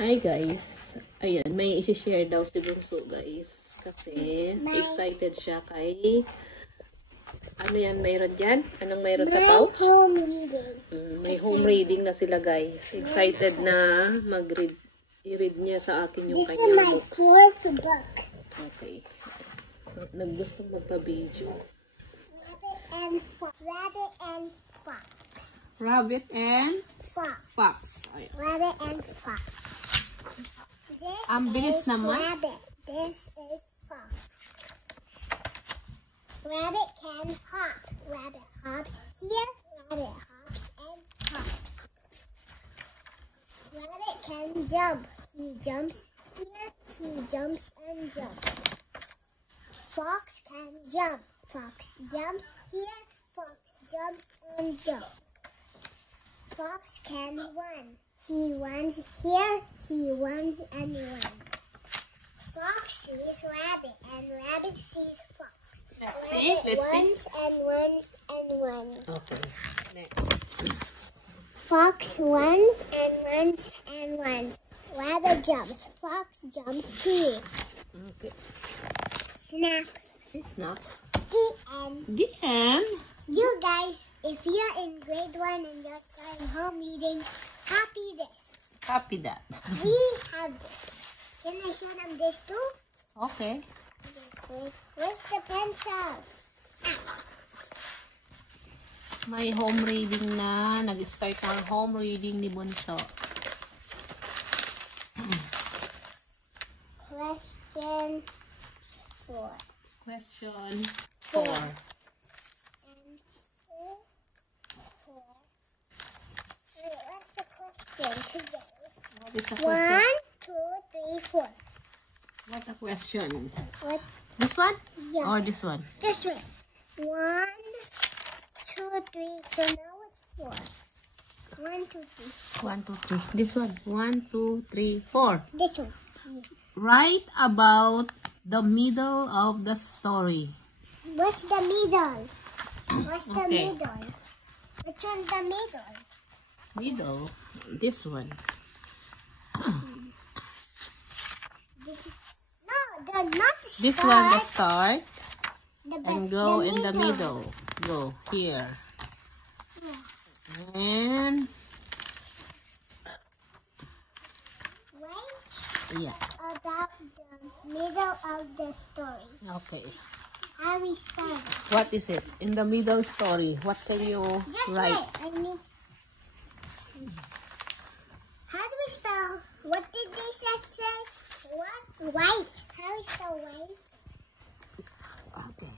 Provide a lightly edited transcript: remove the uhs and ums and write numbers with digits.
Hi guys. Ayan, may i-share daw si Bunso guys. Kasi excited siya kay... Ano yan, mayroon dyan? Anong mayroon sa pouch? Home reading. May home reading na sila guys. Excited na mag-read. I-read niya sa akin yung This is kanyang my books. fourth book. Okay. Naggustong magpa-video. Rabbit and fox. Rabbit and Fox. Fox. Rabbit and fox. Ang bilis naman. Rabbit. This is fox. Rabbit can hop. Rabbit hops here. Rabbit hops and hops. Rabbit can jump. He jumps here. He jumps and jumps. Fox can jump. Fox jumps here. Fox jumps and jumps. Fox can run. He runs here. He runs and runs. Fox sees rabbit and rabbit sees fox. Let's see. Let's see. Runs and runs and runs. Okay. Next. Fox runs and runs and runs. Rabbit jumps. Fox jumps too. Okay. Snap. It's not. The end. The end. You guys, if you're in grade 1 and you're starting home reading, copy this. Copy that. We have this. Can I show them this too? Okay. Where's the pencil? May home reading na. Nag-start ang home reading ni Bunso. Question 4. Question 4. And 4. What's the question today? What is the question? 1, 2, 3, 4. What a question? What? This one? Yes. Or this one? This one. 1, 2, 3. So now it's 4. 1, 2, 3. 1, 2, 3. This one. 1, 2, 3, 4. This one. Write about the middle of the story. What's the middle? What's the Okay. middle? Which one's the middle? Middle? This one. This is, no, not the start. This one, the start. The And go in the middle. Go here. And Right yeah. about the middle of the story. Okay. How we start? What is it? In the middle story. What can you Just write? wait. I mean, how do we spell? What did they say? What? White. How do we spell white? Okay.